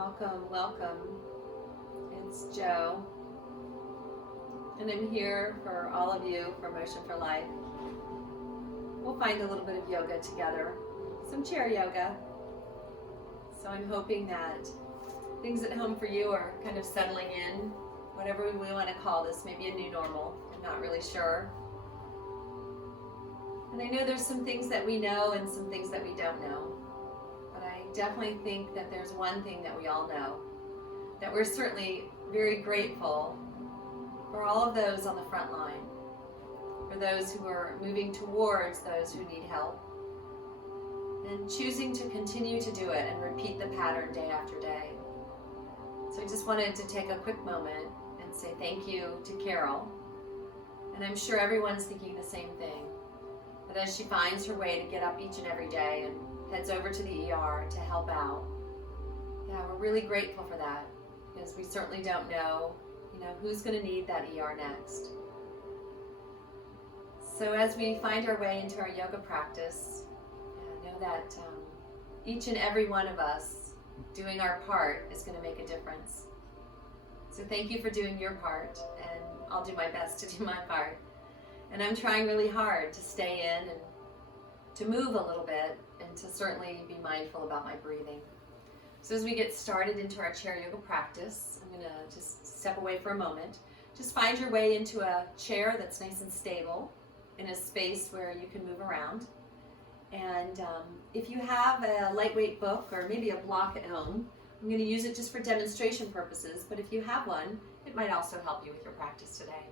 Welcome, welcome. It's Jo, and I'm here for all of you for Motion for Life. We'll find a little bit of yoga together, some chair yoga. So I'm hoping that things at home for you are kind of settling in, whatever we want to call this, maybe a new normal. I'm not really sure. And I know there's some things that we know and some things that we don't know. But I definitely think that there's one thing that we all know, that we're certainly very grateful for all of those on the front line, for those who are moving towards those who need help, and choosing to continue to do it and repeat the pattern day after day. So I just wanted to take a quick moment and say thank you to Carol. And I'm sure everyone's thinking the same thing, that as she finds her way to get up each and every day and heads over to the ER to help out. Yeah, we're really grateful for that, because we certainly don't know, who's going to need that ER next. So as we find our way into our yoga practice, know that each and every one of us doing our part is going to make a difference. So thank you for doing your part, and I'll do my best to do my part. And I'm trying really hard to stay in and to move a little bit, and to certainly be mindful about my breathing. So as we get started into our chair yoga practice, I'm going to just step away for a moment. Just find your way into a chair that's nice and stable, in a space where you can move around. And if you have a lightweight book or maybe a block at home, I'm going to use it just for demonstration purposes, but if you have one, it might also help you with your practice today.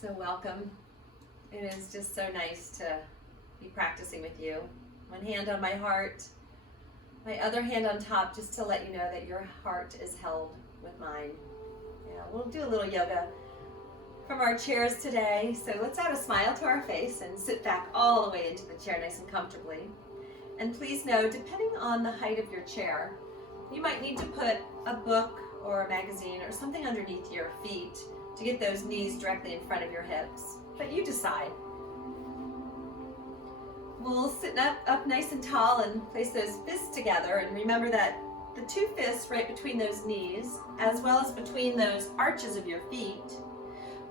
So welcome. It is just so nice to be practicing with you. One hand on my heart, my other hand on top, just to let you know that your heart is held with mine. Yeah, we'll do a little yoga from our chairs today. So let's add a smile to our face and sit back all the way into the chair nice and comfortably. And please know, depending on the height of your chair, you might need to put a book or a magazine or something underneath your feet to get those knees directly in front of your hips. But you decide. We'll sit up nice and tall and place those fists together, and remember that the two fists right between those knees, as well as between those arches of your feet,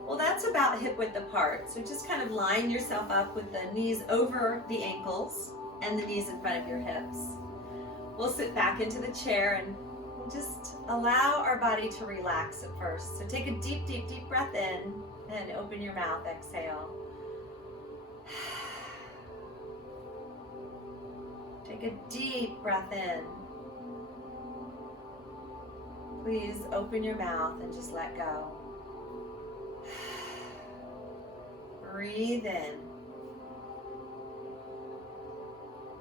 well, that's about hip width apart. So just kind of line yourself up with the knees over the ankles and the knees in front of your hips. We'll sit back into the chair and we'll just allow our body to relax at first. So take a deep, deep, deep breath in and open your mouth, exhale. Take a deep breath in. Please open your mouth and just let go. Breathe in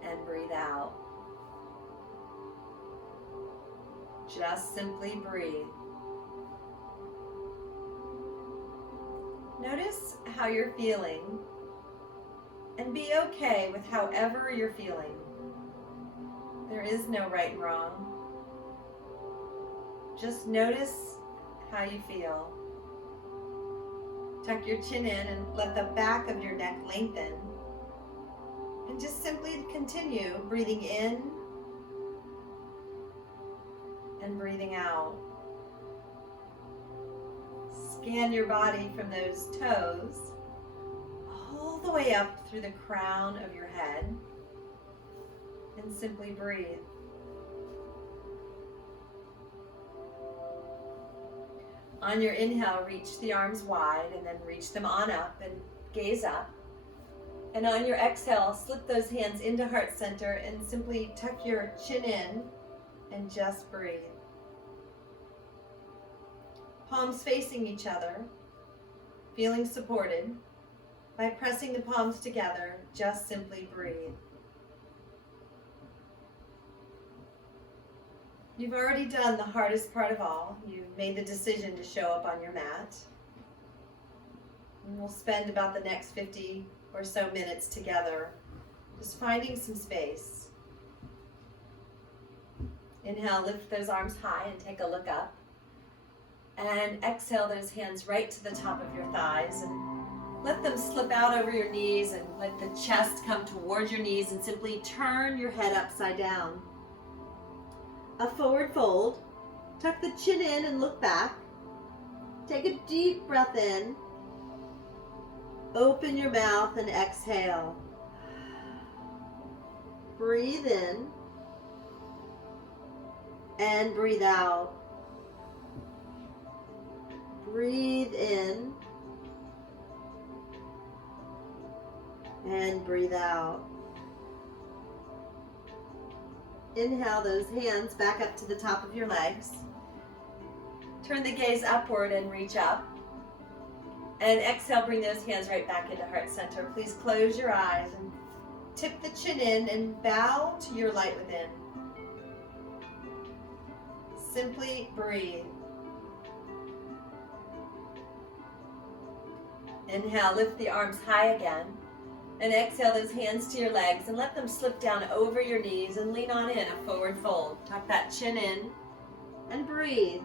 and breathe out. Just simply breathe. Notice how you're feeling, and be okay with however you're feeling. There is no right and wrong. Just notice how you feel. Tuck your chin in and let the back of your neck lengthen. And just simply continue breathing in and breathing out. Scan your body from those toes all the way up through the crown of your head, and simply breathe. On your inhale, reach the arms wide and then reach them on up and gaze up. And on your exhale, slip those hands into heart center and simply tuck your chin in and just breathe. Palms facing each other, feeling supported. By pressing the palms together, just simply breathe. You've already done the hardest part of all. You've made the decision to show up on your mat. And we'll spend about the next 50 or so minutes together, just finding some space. Inhale, lift those arms high and take a look up. And exhale those hands right to the top of your thighs and let them slip out over your knees and let the chest come towards your knees and simply turn your head upside down. A forward fold. Tuck the chin in and look back. Take a deep breath in. Open your mouth and exhale. Breathe in and breathe out. Breathe in and breathe out. Inhale those hands back up to the top of your legs. Turn the gaze upward and reach up. And exhale, bring those hands right back into heart center. Please close your eyes and tip the chin in and bow to your light within. Simply breathe. Inhale, lift the arms high again. And exhale those hands to your legs and let them slip down over your knees and lean on in, a forward fold. Tuck that chin in and breathe.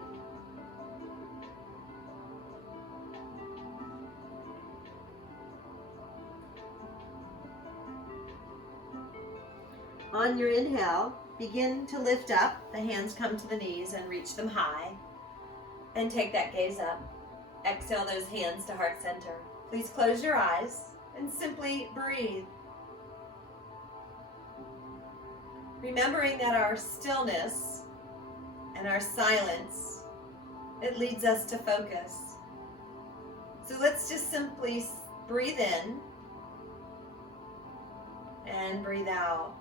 On your inhale, begin to lift up. The hands come to the knees and reach them high. And take that gaze up. Exhale those hands to heart center. Please close your eyes and simply breathe. Remembering that our stillness and our silence, it leads us to focus. So let's just simply breathe in and breathe out.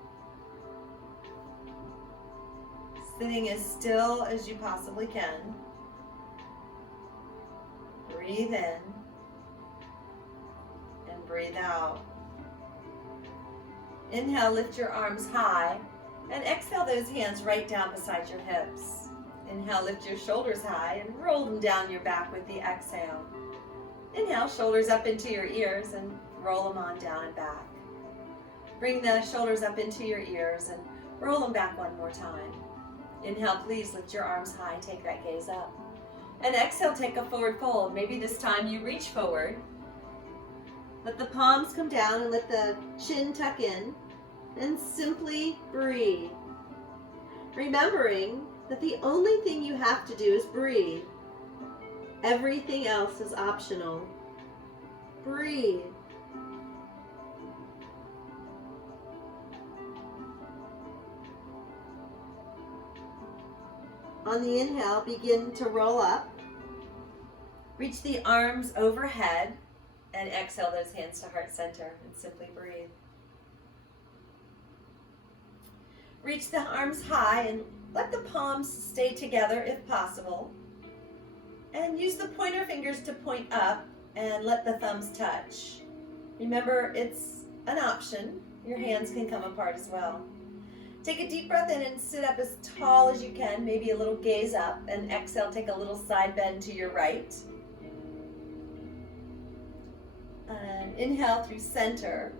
Sitting as still as you possibly can. Breathe in and breathe out. Inhale, lift your arms high and exhale those hands right down beside your hips. Inhale, lift your shoulders high and roll them down your back with the exhale. Inhale, shoulders up into your ears and roll them on down and back. Bring the shoulders up into your ears and roll them back one more time. Inhale, please lift your arms high, take that gaze up. And exhale, take a forward fold. Maybe this time you reach forward. Let the palms come down and let the chin tuck in. And simply breathe. Remembering that the only thing you have to do is breathe. Everything else is optional. Breathe. On the inhale, begin to roll up. Reach the arms overhead and exhale those hands to heart center and simply breathe. Reach the arms high and let the palms stay together if possible. And use the pointer fingers to point up and let the thumbs touch. Remember, it's an option. Your hands can come apart as well. Take a deep breath in and sit up as tall as you can, maybe a little gaze up, and exhale, take a little side bend to your right. And inhale through center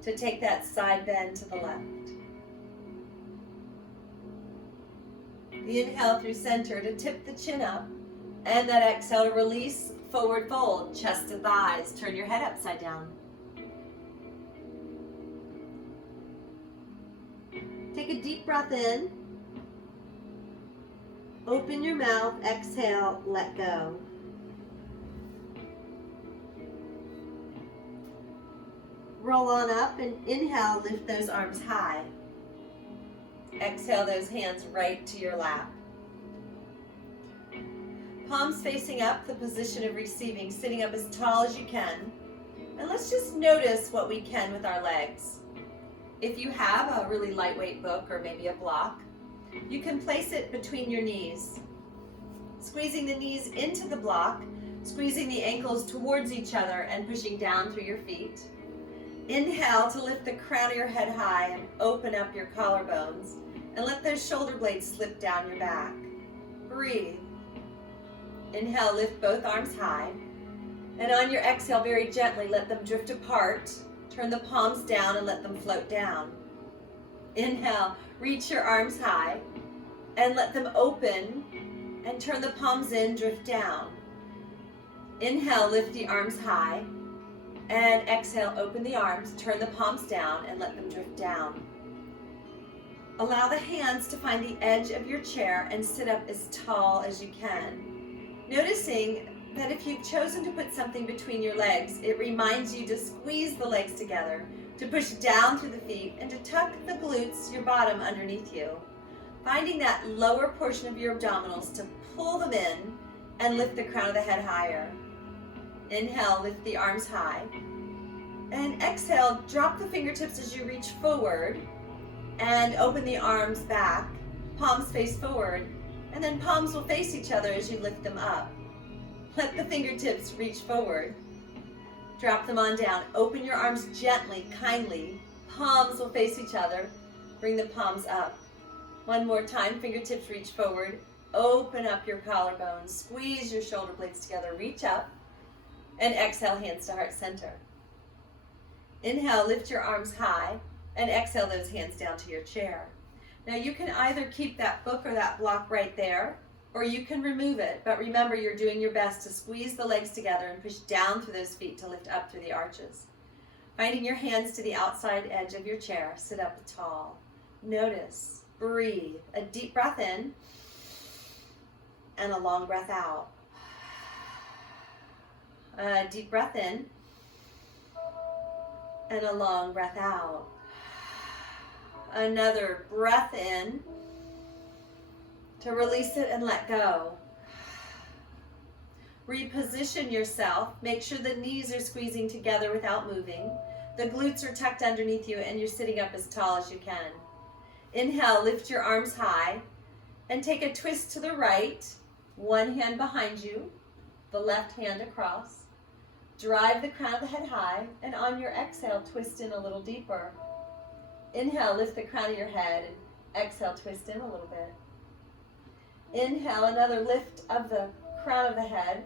to take that side bend to the left. The inhale through center to tip the chin up, and that exhale to release, forward fold, chest to thighs, turn your head upside down. Take a deep breath in. Open your mouth, exhale, let go. Roll on up and inhale, lift those arms high. Exhale those hands right to your lap. Palms facing up, the position of receiving, sitting up as tall as you can. And let's just notice what we can with our legs. If you have a really lightweight book or maybe a block, you can place it between your knees. Squeezing the knees into the block, squeezing the ankles towards each other and pushing down through your feet. Inhale to lift the crown of your head high and open up your collarbones and let those shoulder blades slip down your back. Breathe. Inhale, lift both arms high. And on your exhale, very gently let them drift apart. Turn the palms down and let them float down. Inhale, reach your arms high. and let them open and turn the palms in, drift down. Inhale, lift the arms high, and exhale, open the arms, turn the palms down and let them drift down. Allow the hands to find the edge of your chair and sit up as tall as you can. Noticing that if you've chosen to put something between your legs, it reminds you to squeeze the legs together, to push down through the feet, and to tuck the glutes, your bottom, underneath you. Finding that lower portion of your abdominals to pull them in and lift the crown of the head higher. Inhale, lift the arms high. And exhale, drop the fingertips as you reach forward and open the arms back, palms face forward, and then palms will face each other as you lift them up. Let the fingertips reach forward. Drop them on down. Open your arms gently, kindly. Palms will face each other. Bring the palms up. One more time, fingertips reach forward. Open up your collarbones. Squeeze your shoulder blades together. Reach up. And exhale, hands to heart center. Inhale, lift your arms high. And exhale those hands down to your chair. Now you can either keep that book or that block right there, or you can remove it, but remember you're doing your best to squeeze the legs together and push down through those feet to lift up through the arches. Finding your hands to the outside edge of your chair, sit up tall. Notice, breathe, a deep breath in and a long breath out. A deep breath in and a long breath out. Another breath in to release it and let go. Reposition yourself. Make sure the knees are squeezing together without moving. The glutes are tucked underneath you and you're sitting up as tall as you can. Inhale, lift your arms high and take a twist to the right. One hand behind you, the left hand across. Drive the crown of the head high, and on your exhale, twist in a little deeper. Inhale, lift the crown of your head, and exhale, twist in a little bit. Inhale, another lift of the crown of the head,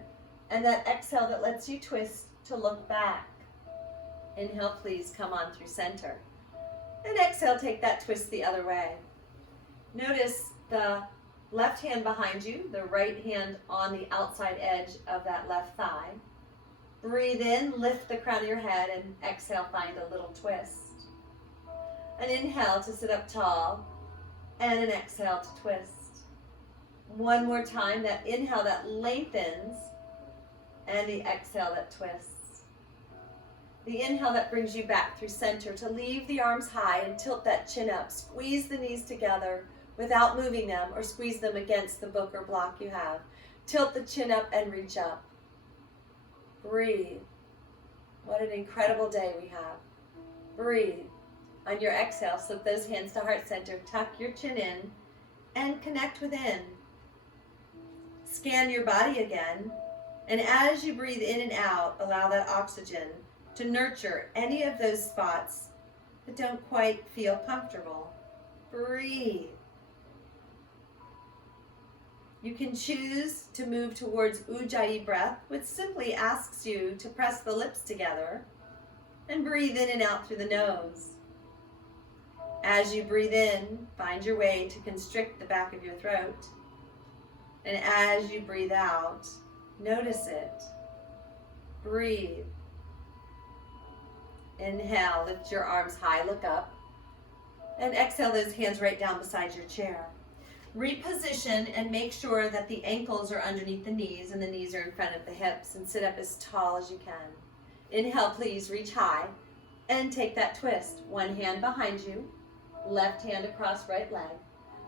and that exhale that lets you twist to look back. Inhale, please come on through center. And exhale, take that twist the other way. Notice the left hand behind you, the right hand on the outside edge of that left thigh. Breathe in, lift the crown of your head, and exhale, find a little twist. An inhale to sit up tall, and an exhale to twist. One more time, that inhale that lengthens, and the exhale that twists. The inhale that brings you back through center to leave the arms high and tilt that chin up. Squeeze the knees together without moving them or squeeze them against the book or block you have. Tilt the chin up and reach up. Breathe. What an incredible day we have. Breathe. On your exhale, slip those hands to heart center, tuck your chin in, and connect within. Scan your body again, and as you breathe in and out, allow that oxygen to nurture any of those spots that don't quite feel comfortable. Breathe. You can choose to move towards Ujjayi breath, which simply asks you to press the lips together and breathe in and out through the nose. As you breathe in, find your way to constrict the back of your throat. And as you breathe out, notice it. Breathe. Inhale, lift your arms high, look up. And exhale those hands right down beside your chair. Reposition and make sure that the ankles are underneath the knees and the knees are in front of the hips, and sit up as tall as you can. Inhale, please reach high and take that twist. One hand behind you, left hand across right leg.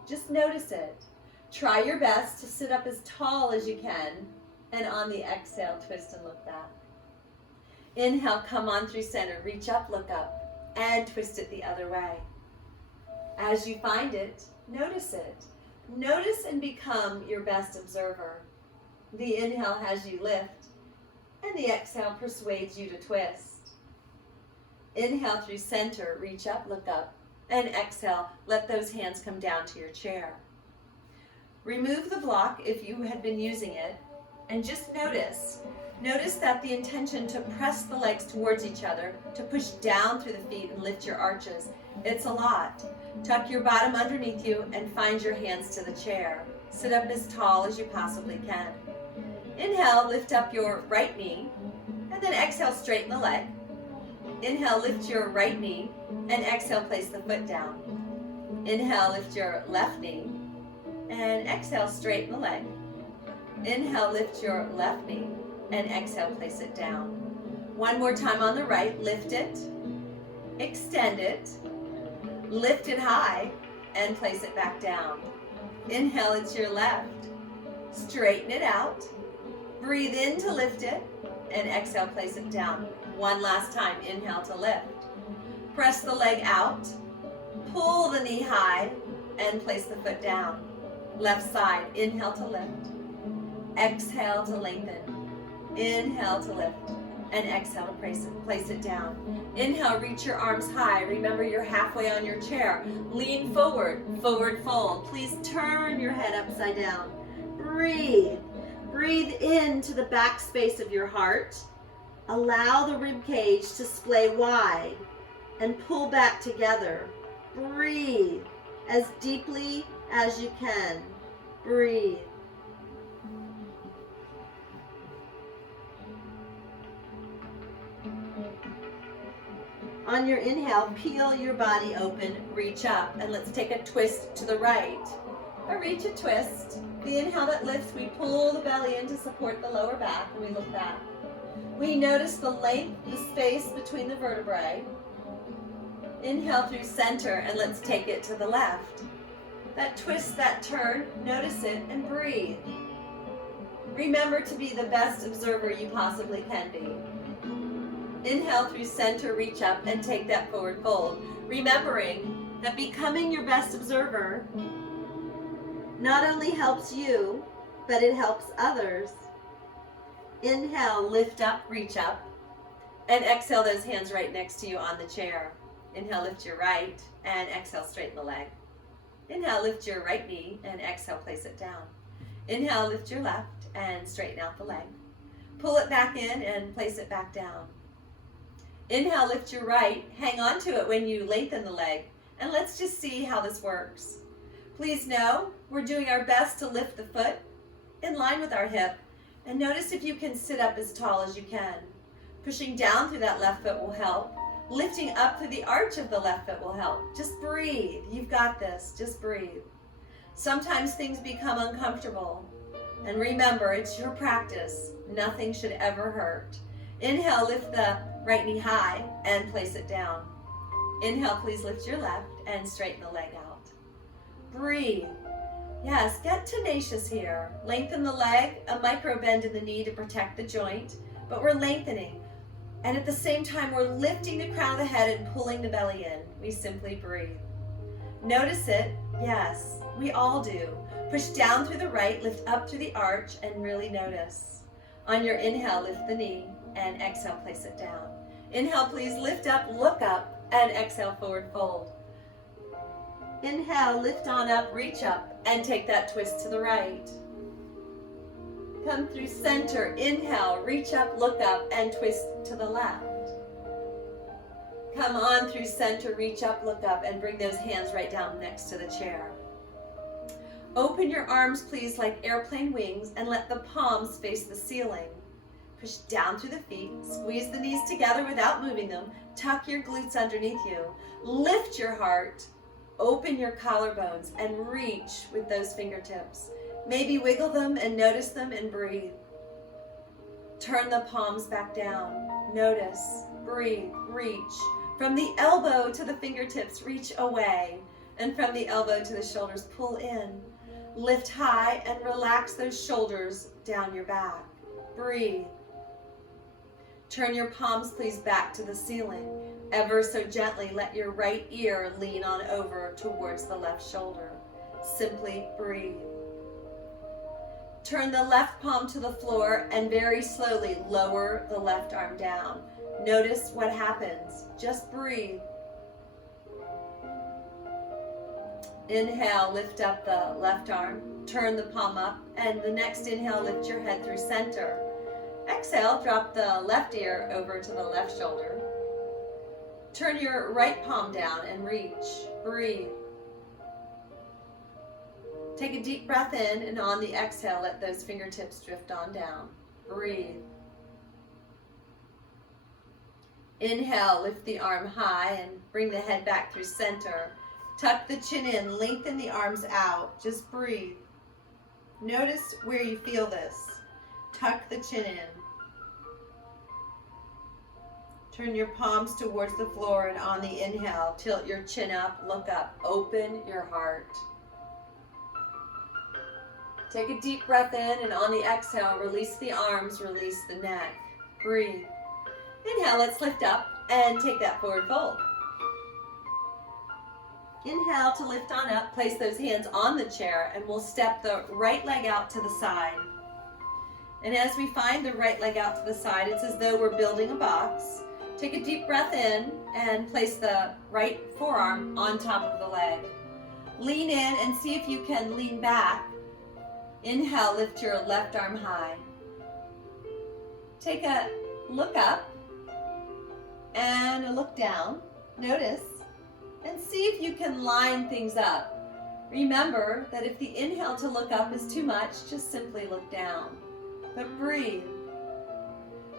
Just notice it. Try your best to sit up as tall as you can, and on the exhale, twist and look back. Inhale, come on through center, reach up, look up, and twist it the other way. As you find it, notice it. Notice and become your best observer. The inhale has you lift, and the exhale persuades you to twist. Inhale through center, reach up, look up, and exhale, let those hands come down to your chair. Remove the block if you had been using it, And just notice that the intention to press the legs towards each other, to push down through the feet and lift your arches. It's a lot. Tuck your bottom underneath you and find your hands to the chair. Sit up as tall as you possibly can. Inhale, lift up your right knee, and then exhale, straighten the leg. Inhale, lift your right knee, and exhale, place the foot down. Inhale, lift your left knee, and exhale, straighten the leg. Inhale, lift your left knee, and exhale, place it down. One more time on the right, lift it, extend it, lift it high, and place it back down. Inhale, it's your left, straighten it out, breathe in to lift it, and exhale, place it down. One last time, inhale to lift. Press the leg out, pull the knee high, and place the foot down. Left side, inhale to lift, exhale to lengthen. Inhale to lift, and exhale to place it down. Inhale, reach your arms high. Remember, you're halfway on your chair. Lean forward, forward fold. Please turn your head upside down. Breathe. Breathe into the back space of your heart. Allow the rib cage to splay wide and pull back together. Breathe as deeply as you can. Breathe. On your inhale, peel your body open, reach up, and let's take a twist to the right. A reach, a twist. The inhale that lifts, we pull the belly in to support the lower back, and we look back. We notice the length, the space between the vertebrae. Inhale through center, and let's take it to the left. That twist, that turn, notice it, and breathe. Remember to be the best observer you possibly can be. Inhale through center, reach up, and take that forward fold. Remembering that becoming your best observer not only helps you, but it helps others. Inhale, lift up, reach up, and exhale those hands right next to you on the chair. Inhale, lift your right, and exhale, straighten the leg. Inhale, lift your right knee, and exhale, place it down. Inhale, lift your left, and straighten out the leg. Pull it back in and place it back down. Inhale, lift your right, hang on to it when you lengthen the leg, and let's just see how this works. Please know we're doing our best to lift the foot in line with our hip, and notice if you can sit up as tall as you can. Pushing down through that left foot will help. Lifting up through the arch of the left foot will help. Just breathe. You've got this. Just breathe. Sometimes things become uncomfortable, and remember, it's your practice. Nothing should ever hurt. Inhale, lift the right knee high and place it down. Inhale, please lift your left and straighten the leg out. Breathe. Yes, get tenacious here. Lengthen the leg, a micro bend in the knee to protect the joint, but we're lengthening. And at the same time, we're lifting the crown of the head and pulling the belly in. We simply breathe. Notice it. Yes, we all do. Push down through the right, lift up through the arch, and really notice. On your inhale, lift the knee, and exhale, place it down. Inhale, please lift up, look up, and exhale, forward fold. Inhale, lift on up, reach up, and take that twist to the right. Come through center, inhale, reach up, look up, and twist to the left. Come on through center, reach up, look up, and bring those hands right down next to the chair. Open your arms, please, like airplane wings, and let the palms face the ceiling. Push down through the feet, squeeze the knees together without moving them, tuck your glutes underneath you, lift your heart, open your collarbones, and reach with those fingertips. Maybe wiggle them and notice them and breathe. Turn the palms back down. Notice, breathe, reach. From the elbow to the fingertips, reach away. And from the elbow to the shoulders, pull in. Lift high and relax those shoulders down your back. Breathe. Turn your palms, please, back to the ceiling. Ever so gently, let your right ear lean on over towards the left shoulder. Simply breathe. Turn the left palm to the floor and very slowly lower the left arm down. Notice what happens. Just breathe. Inhale, lift up the left arm, turn the palm up, and the next inhale, lift your head through center. Exhale, drop the left ear over to the left shoulder. Turn your right palm down and reach. Breathe. Take a deep breath in, and on the exhale, let those fingertips drift on down. Breathe. Inhale, lift the arm high and bring the head back through center. Tuck the chin in, lengthen the arms out. Just breathe. Notice where you feel this. Tuck the chin in. Turn your palms towards the floor, and on the inhale, tilt your chin up, look up, open your heart. Take a deep breath in, and on the exhale, release the arms, release the neck. Breathe. Inhale, let's lift up and take that forward fold. Inhale to lift on up, place those hands on the chair, and we'll step the right leg out to the side. And as we find the right leg out to the side, it's as though we're building a box. Take a deep breath in and place the right forearm on top of the leg. Lean in and see if you can lean back. Inhale, lift your left arm high. Take a look up and a look down. Notice and see if you can line things up. Remember that if the inhale to look up is too much, just simply look down. But breathe.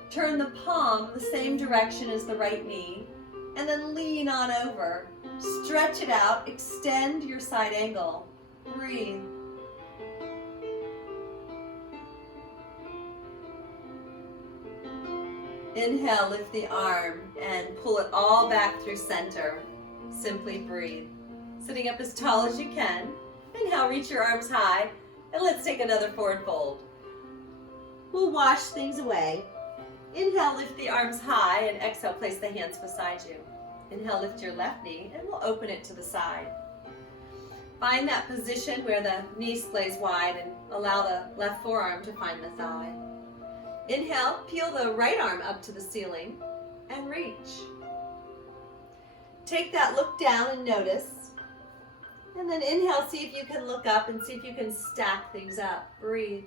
Turn the palm the same direction as the right knee, and then lean on over. Stretch it out, extend your side angle. Breathe. Inhale, lift the arm and pull it all back through center. Simply breathe. Sitting up as tall as you can. Inhale, reach your arms high, and let's take another forward fold. We'll wash things away. Inhale, lift the arms high, and exhale, place the hands beside you. Inhale, lift your left knee, and we'll open it to the side. Find that position where the knee splays wide and allow the left forearm to find the thigh. Inhale, peel the right arm up to the ceiling and reach. Take that look down and notice. And then inhale, see if you can look up and see if you can stack things up. Breathe.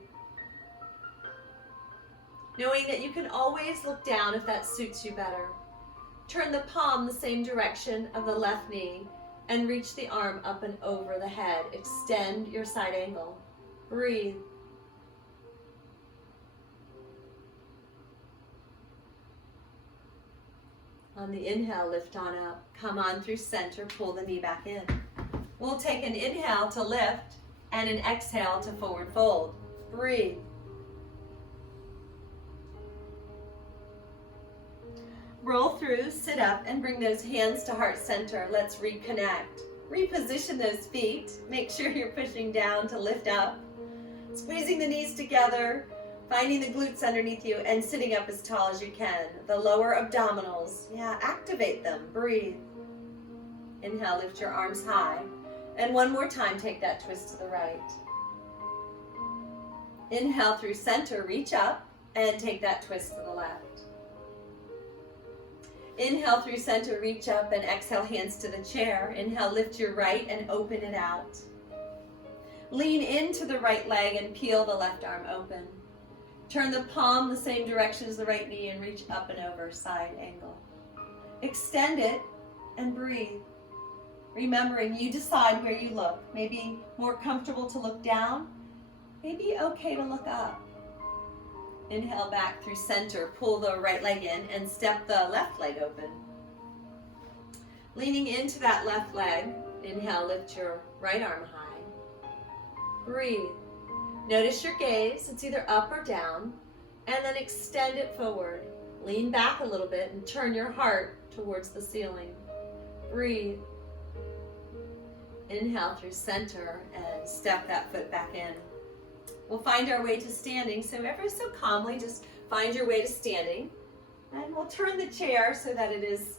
Knowing that you can always look down if that suits you better. Turn the palm the same direction of the left knee and reach the arm up and over the head. Extend your side angle. Breathe. On the inhale, lift on up. Come on through center, pull the knee back in. We'll take an inhale to lift and an exhale to forward fold. Breathe. Roll through, sit up, and bring those hands to heart center. Let's reconnect. Reposition those feet. Make sure you're pushing down to lift up. Squeezing the knees together, finding the glutes underneath you, and sitting up as tall as you can. The lower abdominals, activate them. Breathe. Inhale, lift your arms high. And one more time, take that twist to the right. Inhale through center, reach up, and take that twist to the left. Inhale through center, reach up, and exhale, hands to the chair. Inhale, lift your right and open it out. Lean into the right leg and peel the left arm open. Turn the palm the same direction as the right knee and reach up and over, side angle. Extend it and breathe. Remembering you decide where you look. Maybe more comfortable to look down, maybe okay to look up. Inhale back through center, pull the right leg in and step the left leg open. Leaning into that left leg, inhale, lift your right arm high. Breathe. Notice your gaze, it's either up or down, and then extend it forward. Lean back a little bit and turn your heart towards the ceiling. Breathe. Inhale through center and step that foot back in. We'll find our way to standing, so ever so calmly, just find your way to standing. And we'll turn the chair so that it is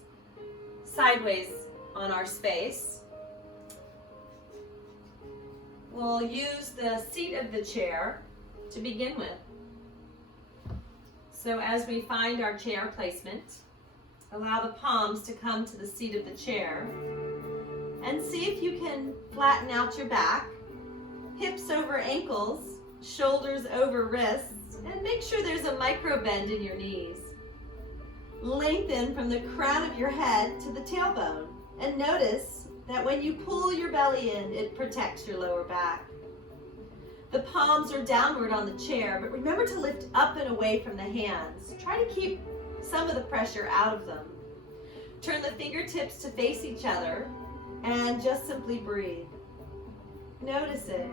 sideways on our space. We'll use the seat of the chair to begin with. So as we find our chair placement, allow the palms to come to the seat of the chair. And see if you can flatten out your back, hips over ankles, shoulders over wrists, and make sure there's a micro bend in your knees. Lengthen from the crown of your head to the tailbone, and notice that when you pull your belly in, it protects your lower back. The palms are downward on the chair, but remember to lift up and away from the hands. Try to keep some of the pressure out of them. Turn the fingertips to face each other and just simply breathe. Notice it.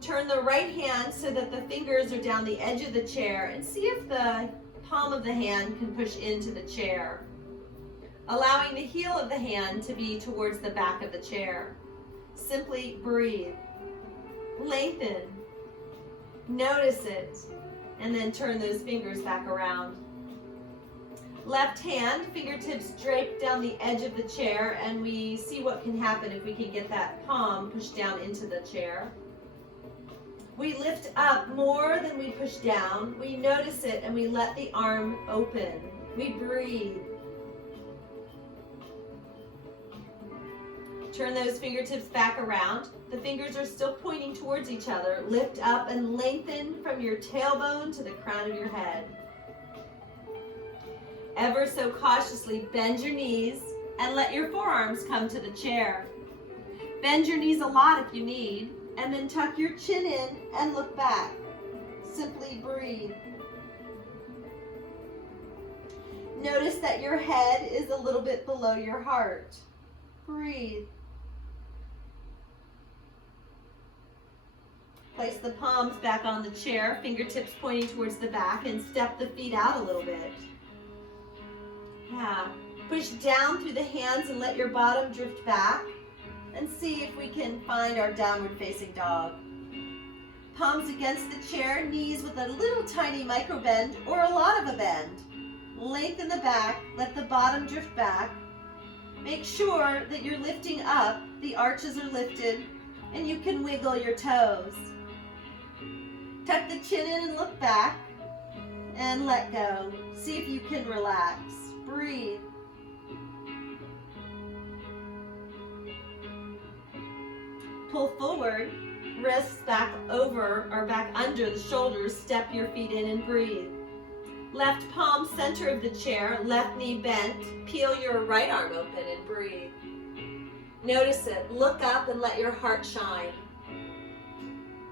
Turn the right hand so that the fingers are down the edge of the chair and see if the palm of the hand can push into the chair, allowing the heel of the hand to be towards the back of the chair. Simply breathe. Lengthen. Notice it. And then turn those fingers back around. Left hand, fingertips draped down the edge of the chair, and we see what can happen if we can get that palm pushed down into the chair. We lift up more than we push down. We notice it and we let the arm open. We breathe. Turn those fingertips back around. The fingers are still pointing towards each other. Lift up and lengthen from your tailbone to the crown of your head. Ever so cautiously bend your knees and let your forearms come to the chair. Bend your knees a lot if you need, and then tuck your chin in and look back. Simply breathe. Notice that your head is a little bit below your heart. Breathe. Place the palms back on the chair, fingertips pointing towards the back, and step the feet out a little bit. Yeah. Push down through the hands and let your bottom drift back. And see if we can find our downward facing dog. Palms against the chair, knees with a little tiny micro bend or a lot of a bend. Lengthen the back, let the bottom drift back. Make sure that you're lifting up, the arches are lifted, and you can wiggle your toes. Tuck the chin in and look back, and let go. See if you can relax. Breathe. Pull forward, wrists back over or back under the shoulders, step your feet in and breathe. Left palm center of the chair, left knee bent, peel your right arm open and breathe. Notice it, look up and let your heart shine.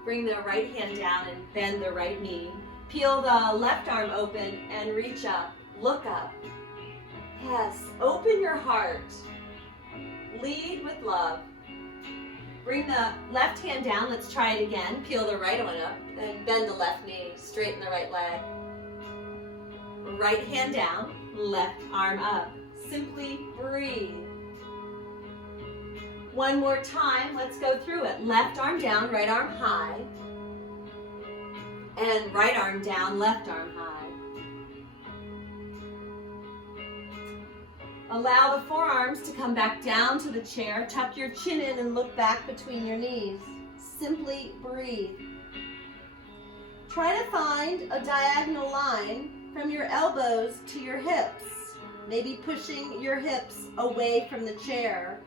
Bring the right hand down and bend the right knee. Peel the left arm open and reach up, look up. Yes, open your heart. Lead with love. Bring the left hand down, let's try it again. Peel the right one up and bend the left knee, straighten the right leg. Right hand down, left arm up. Simply breathe. One more time, let's go through it. Left arm down, right arm high. And right arm down, left arm high. Allow the forearms to come back down to the chair. Tuck your chin in and look back between your knees. Simply breathe. Try to find a diagonal line from your elbows to your hips. Maybe pushing your hips away from the chair.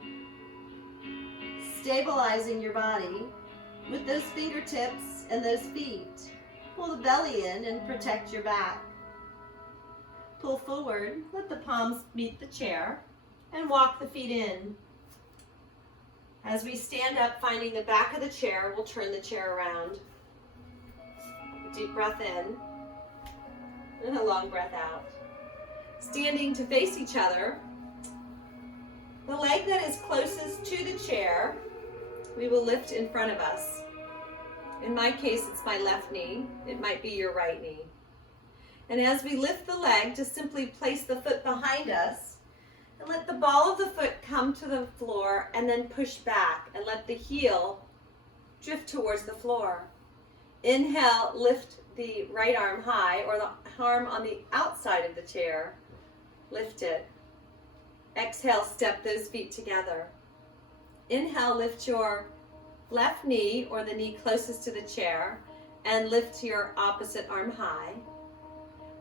Stabilizing your body with those fingertips and those feet. Pull the belly in and protect your back. Pull forward, let the palms meet the chair, and walk the feet in. As we stand up, finding the back of the chair, we'll turn the chair around. Deep breath in, and a long breath out. Standing to face each other, the leg that is closest to the chair, we will lift in front of us. In my case, it's my left knee. It might be your right knee. And as we lift the leg, just simply place the foot behind us and let the ball of the foot come to the floor and then push back and let the heel drift towards the floor. Inhale, lift the right arm high or the arm on the outside of the chair. Lift it. Exhale, step those feet together. Inhale, lift your left knee or the knee closest to the chair and lift your opposite arm high.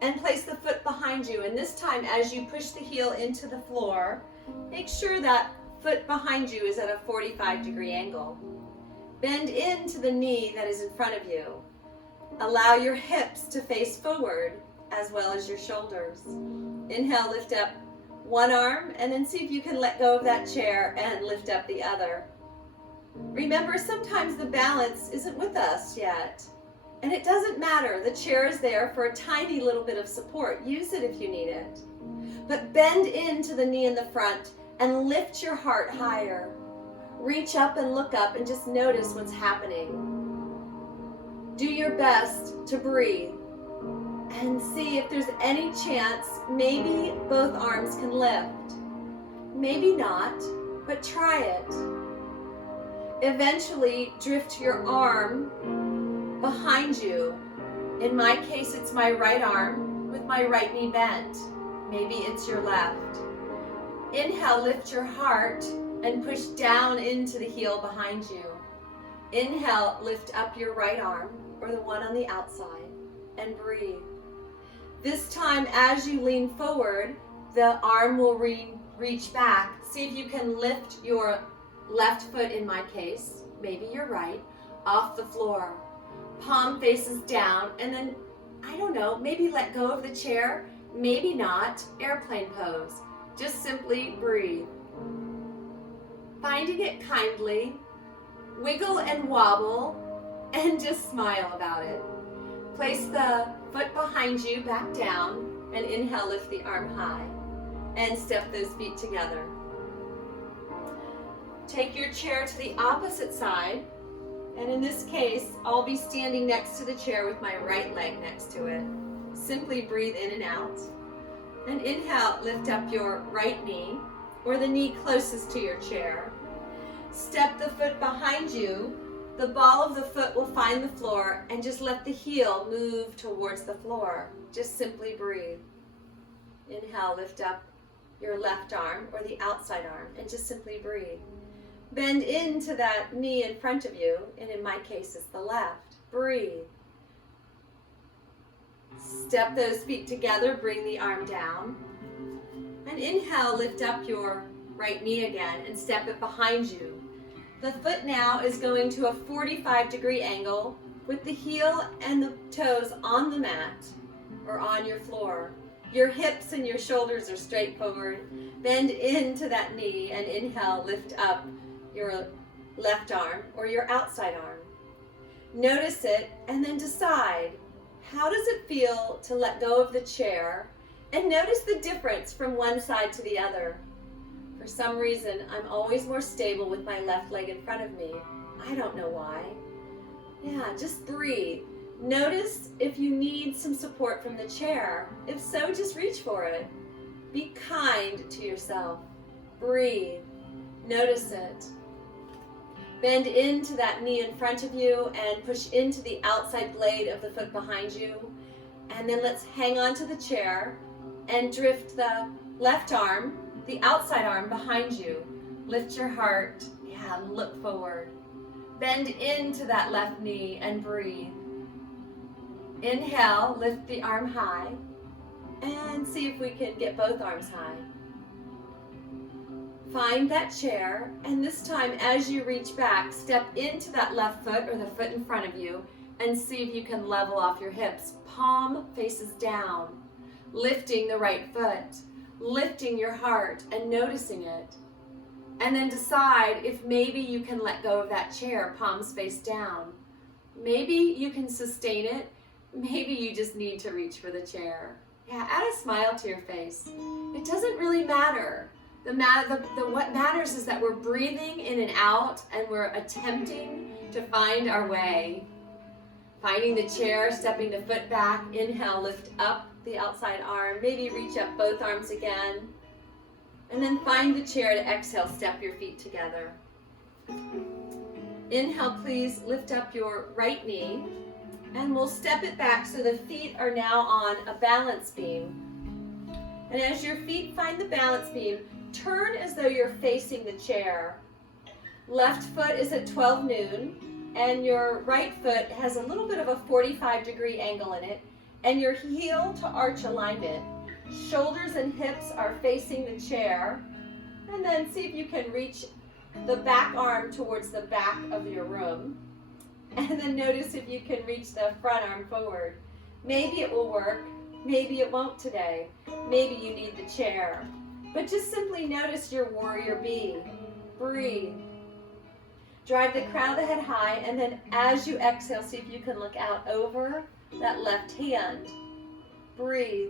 And place the foot behind you. And this time, as you push the heel into the floor, Make sure that foot behind you is at a 45-degree angle. Bend into the knee that is in front of you. Allow your hips to face forward as well as your shoulders. Inhale, lift up one arm, and then see if you can let go of that chair and lift up the other. Remember, sometimes the balance isn't with us yet. And it doesn't matter. The chair is there for a tiny little bit of support. Use it if you need it. But bend into the knee in the front and lift your heart higher. Reach up and look up and just notice what's happening. Do your best to breathe and see if there's any chance maybe both arms can lift. Maybe not, but try it. Eventually drift your arm behind you. In my case, it's my right arm with my right knee bent. Maybe it's your left. Inhale, lift your heart and push down into the heel behind you. Inhale, lift up your right arm or the one on the outside and breathe. This time, as you lean forward, the arm will reach back. See if you can lift your left foot, in my case, maybe your right, off the floor. Palm faces down, and then, I don't know, maybe let go of the chair, maybe not, airplane pose. Just simply breathe. Finding it kindly, wiggle and wobble, and just smile about it. Place the foot behind you back down, and inhale, lift the arm high, and step those feet together. Take your chair to the opposite side. And in this case, I'll be standing next to the chair with my right leg next to it. Simply breathe in and out. And inhale, lift up your right knee or the knee closest to your chair. Step the foot behind you. The ball of the foot will find the floor and just let the heel move towards the floor. Just simply breathe. Inhale, lift up your left arm or the outside arm and just simply breathe. Bend into that knee in front of you, and in my case, it's the left. Breathe. Step those feet together, bring the arm down. And inhale, lift up your right knee again and step it behind you. The foot now is going to a 45-degree angle with the heel and the toes on the mat or on your floor. Your hips and your shoulders are straight forward. Bend into that knee and inhale, lift up your left arm or your outside arm. Notice it and then decide, how does it feel to let go of the chair? And notice the difference from one side to the other. For some reason, I'm always more stable with my left leg in front of me. I don't know why. Yeah, just breathe. Notice if you need some support from the chair. If so, just reach for it. Be kind to yourself. Breathe. Notice it. Bend into that knee in front of you and push into the outside blade of the foot behind you. And then let's hang on to the chair and drift the left arm, the outside arm behind you. Lift your heart. Yeah, look forward. Bend into that left knee and breathe. Inhale, lift the arm high. And see if we can get both arms high. Find that chair, and this time as you reach back, step into that left foot or the foot in front of you and see if you can level off your hips. Palm faces down, lifting the right foot, lifting your heart and noticing it. And then decide if maybe you can let go of that chair, palms face down. Maybe you can sustain it. Maybe you just need to reach for the chair. Yeah, add a smile to your face. It doesn't really matter. What matters is that we're breathing in and out and we're attempting to find our way. Finding the chair, stepping the foot back. Inhale, lift up the outside arm. Maybe reach up both arms again. And then find the chair to exhale, step your feet together. Inhale, please lift up your right knee. And we'll step it back so the feet are now on a balance beam. And as your feet find the balance beam, turn as though you're facing the chair. Left foot is at 12 noon, and your right foot has a little bit of a 45-degree angle in it, and your heel to arch alignment. Shoulders and hips are facing the chair, And then see if you can reach the back arm towards the back of your room. And then notice if you can reach the front arm forward. Maybe it will work, maybe it won't today. Maybe you need the chair. But just simply notice your warrior bee. Breathe. Drive the crown of the head high, and then as you exhale, see if you can look out over that left hand. Breathe.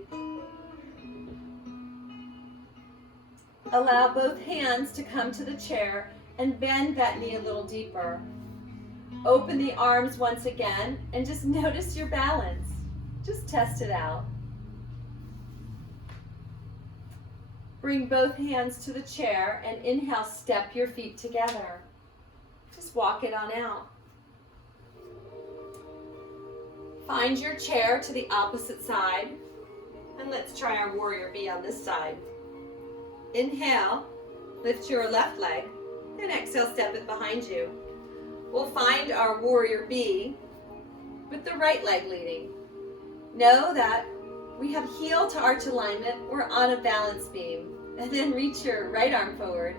Allow both hands to come to the chair and bend that knee a little deeper. Open the arms once again and just notice your balance. Just test it out. Bring both hands to the chair and inhale, step your feet together. Just walk it on out. Find your chair to the opposite side, and let's try our warrior bee on this side. Inhale, lift your left leg, and exhale, step it behind you. We'll find our warrior bee with the right leg leading. Know that we have heel to arch alignment. We're on a balance beam. And then reach your right arm forward.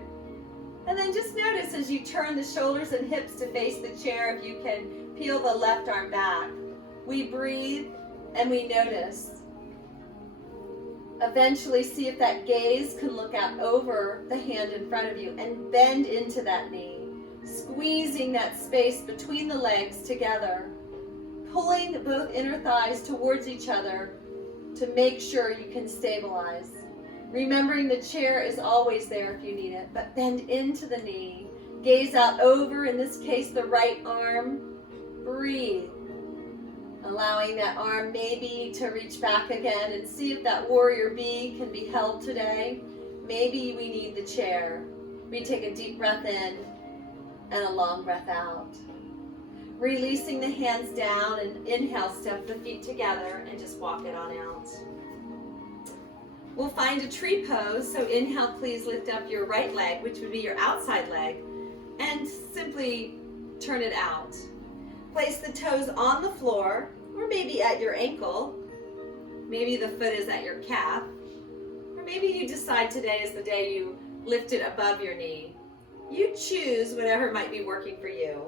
And then just notice as you turn the shoulders and hips to face the chair, if you can peel the left arm back. We breathe and we notice. Eventually see if that gaze can look out over the hand in front of you and bend into that knee. Squeezing that space between the legs together. Pulling both inner thighs towards each other to make sure you can stabilize. Remembering the chair is always there if you need it, but bend into the knee. Gaze out over, in this case, the right arm. Breathe. Allowing that arm maybe to reach back again and see if that warrior bee can be held today. Maybe we need the chair. We take a deep breath in and a long breath out. Releasing the hands down and inhale, step the feet together and just walk it on out. We'll find a tree pose, so inhale, please lift up your right leg, which would be your outside leg, and simply turn it out. Place the toes on the floor, or maybe at your ankle. Maybe the foot is at your calf, or maybe you decide today is the day you lift it above your knee. You choose whatever might be working for you.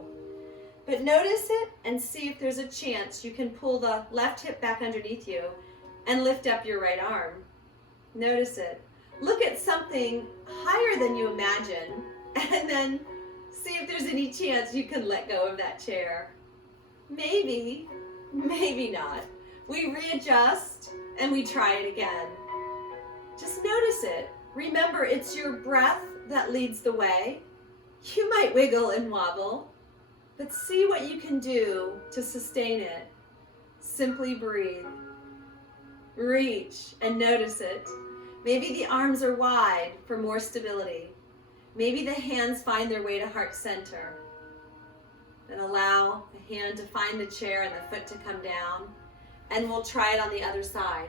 But notice it and see if there's a chance you can pull the left hip back underneath you and lift up your right arm. Notice it. Look at something higher than you imagine, and then see if there's any chance you can let go of that chair. Maybe, maybe not. We readjust and we try it again. Just notice it. Remember, it's your breath that leads the way. You might wiggle and wobble, but see what you can do to sustain it. Simply breathe. Reach and notice it. Maybe the arms are wide for more stability. Maybe the hands find their way to heart center. Then allow the hand to find the chair and the foot to come down. And we'll try it on the other side.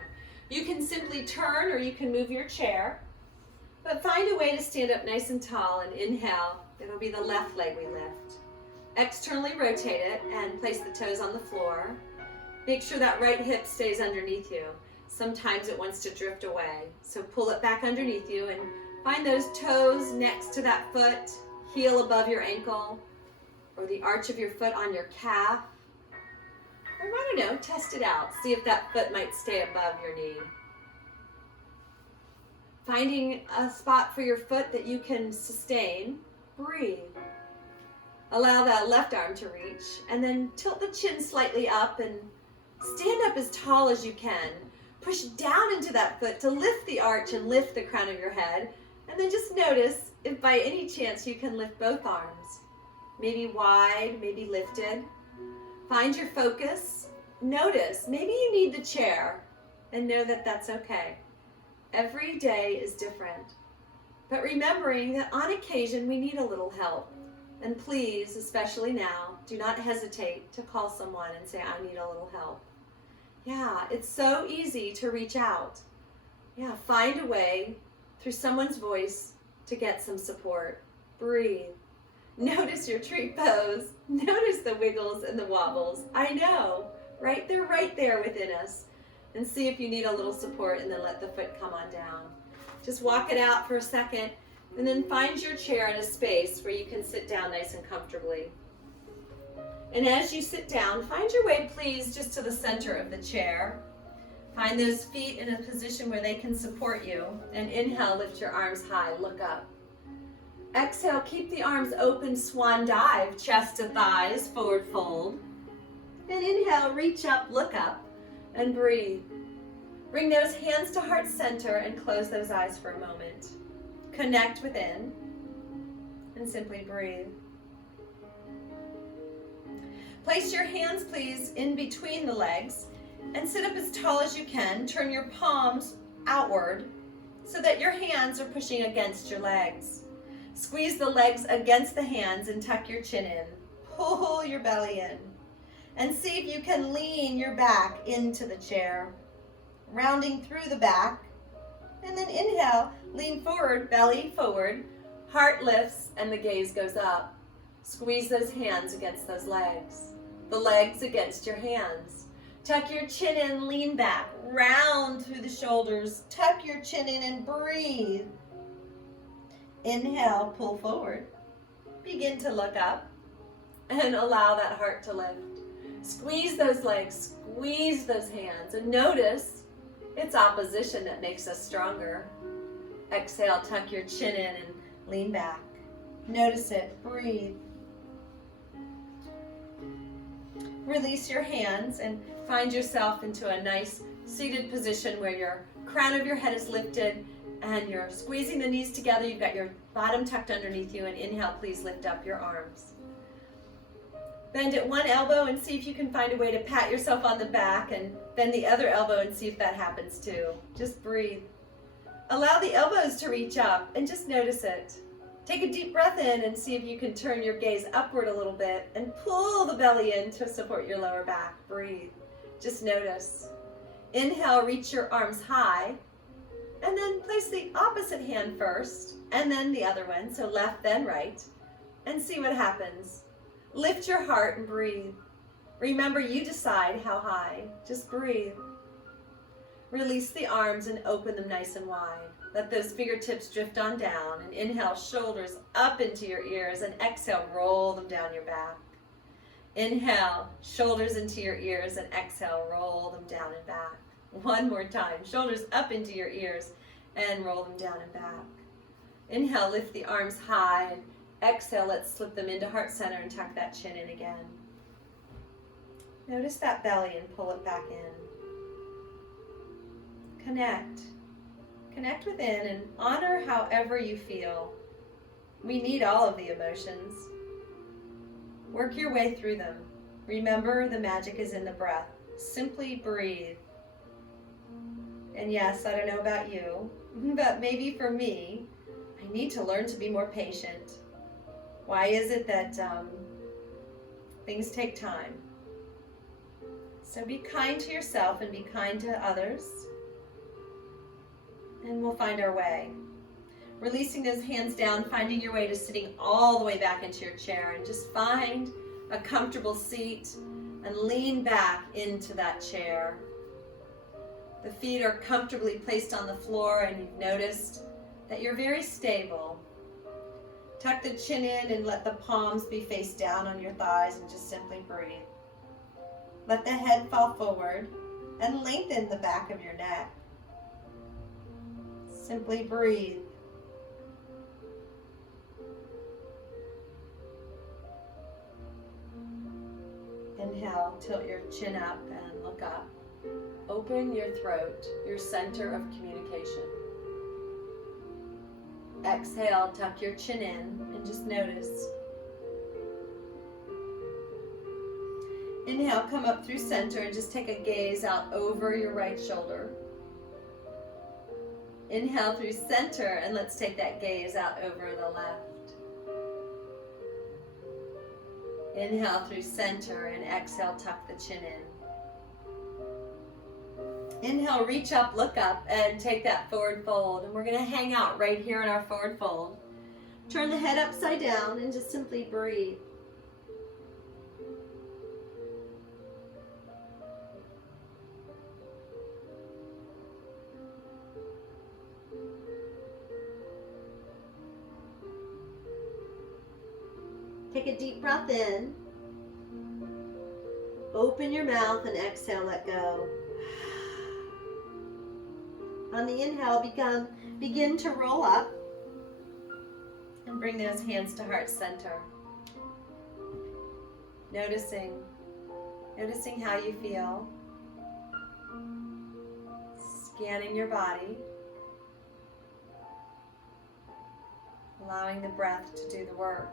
You can simply turn or you can move your chair. But find a way to stand up nice and tall and inhale. It'll be the left leg we lift. Externally rotate it and place the toes on the floor. Make sure that right hip stays underneath you. Sometimes it wants to drift away. So pull it back underneath you and find those toes next to that foot, heel above your ankle, or the arch of your foot on your calf. Or I don't know, test it out. See if that foot might stay above your knee. Finding a spot for your foot that you can sustain, breathe. Allow that left arm to reach, and then tilt the chin slightly up and stand up as tall as you can. Push down into that foot to lift the arch and lift the crown of your head. And then just notice if by any chance you can lift both arms. Maybe wide, maybe lifted. Find your focus. Notice, maybe you need the chair, and know that that's okay. Every day is different. But remembering that on occasion we need a little help. And please, especially now, do not hesitate to call someone and say, I need a little help. Yeah, it's so easy to reach out. Yeah, find a way through someone's voice to get some support. Breathe. Notice your tree pose. Notice the wiggles and the wobbles. I know, right? They're right there within us. And see if you need a little support, and then let the foot come on down. Just walk it out for a second. And then find your chair in a space where you can sit down nice and comfortably. And as you sit down, find your way, please, just to the center of the chair. Find those feet in a position where they can support you. And inhale, lift your arms high, look up. Exhale, keep the arms open, swan dive, chest to thighs, forward fold. And inhale, reach up, look up, and breathe. Bring those hands to heart center and close those eyes for a moment. Connect within and simply breathe. Place your hands, please, in between the legs and sit up as tall as you can. Turn your palms outward so that your hands are pushing against your legs. Squeeze the legs against the hands and tuck your chin in. Pull your belly in. And see if you can lean your back into the chair. Rounding through the back. And then inhale, lean forward, belly forward. Heart lifts and the gaze goes up. Squeeze those hands against those legs. The legs against your hands. Tuck your chin in, lean back. Round through the shoulders. Tuck your chin in and breathe. Inhale, pull forward. Begin to look up and allow that heart to lift. Squeeze those legs, squeeze those hands, and notice it's opposition that makes us stronger. Exhale, tuck your chin in and lean back. Notice it, breathe. Release your hands and find yourself into a nice seated position where your crown of your head is lifted and you're squeezing the knees together. You've got your bottom tucked underneath you, and inhale, please lift up your arms. Bend at one elbow and see if you can find a way to pat yourself on the back, and bend the other elbow and see if that happens too. Just breathe. Allow the elbows to reach up and just notice it. Take a deep breath in and see if you can turn your gaze upward a little bit and pull the belly in to support your lower back. Breathe. Just notice. Inhale, reach your arms high, and then place the opposite hand first and then the other one, so left then right, and see what happens. Lift your heart and breathe. Remember, you decide how high. Just breathe. Release the arms and open them nice and wide. Let those fingertips drift on down, and inhale, shoulders up into your ears, and exhale, roll them down your back. Inhale, shoulders into your ears, and exhale, roll them down and back. One more time, shoulders up into your ears, and roll them down and back. Inhale, lift the arms high. Exhale, let's slip them into heart center and tuck that chin in again. Notice that belly and pull it back in. Connect. Connect within and honor however you feel. We need all of the emotions. Work your way through them. Remember, the magic is in the breath. Simply breathe. And yes, I don't know about you, but maybe for me, I need to learn to be more patient. Why is it that things take time? So be kind to yourself and be kind to others, and we'll find our way. Releasing those hands down, finding your way to sitting all the way back into your chair, and just find a comfortable seat and lean back into that chair. The feet are comfortably placed on the floor, and you've noticed that you're very stable. Tuck the chin in and let the palms be face down on your thighs, and just simply breathe. Let the head fall forward and lengthen the back of your neck. Simply breathe. Inhale, tilt your chin up and look up. Open your throat, your center of communication. Exhale, tuck your chin in and just notice. Inhale, come up through center and just take a gaze out over your right shoulder. Inhale through center, and let's take that gaze out over the left. Inhale through center, and exhale, tuck the chin in. Inhale, reach up, look up, and take that forward fold. And we're going to hang out right here in our forward fold. Turn the head upside down and just simply breathe. Take a deep breath in. Open your mouth and exhale, let go. On the inhale, begin to roll up and bring those hands to heart center. Noticing how you feel. Scanning your body. Allowing the breath to do the work.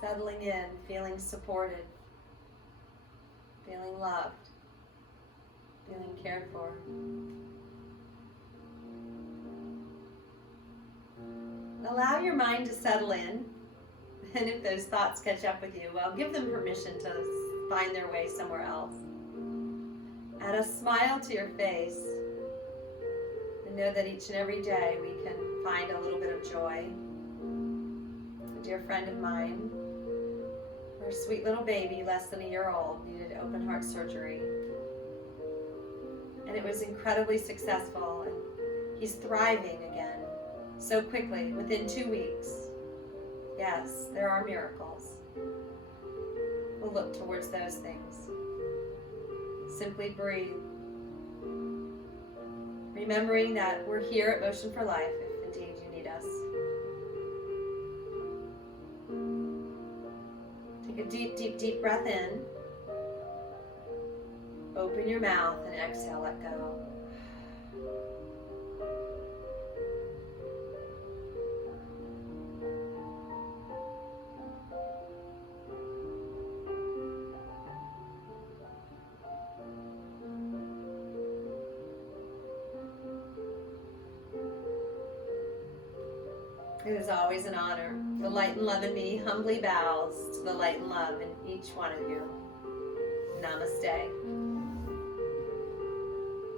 Settling in, feeling supported, feeling loved, feeling cared for. Allow your mind to settle in, and if those thoughts catch up with you, well, give them permission to find their way somewhere else. Add a smile to your face, and know that each and every day we can find a little bit of joy. A dear friend of mine, her sweet little baby, less than a year old, needed open heart surgery. And it was incredibly successful, and he's thriving again so quickly, within 2 weeks. Yes, there are miracles. We'll look towards those things. Simply breathe. Remembering that we're here at Motion for Life if indeed you need us. Take a deep, deep, deep breath in. Open your mouth and exhale, let go. It is always an honor. The light and love in me humbly bows to the light and love in each one of you. Namaste.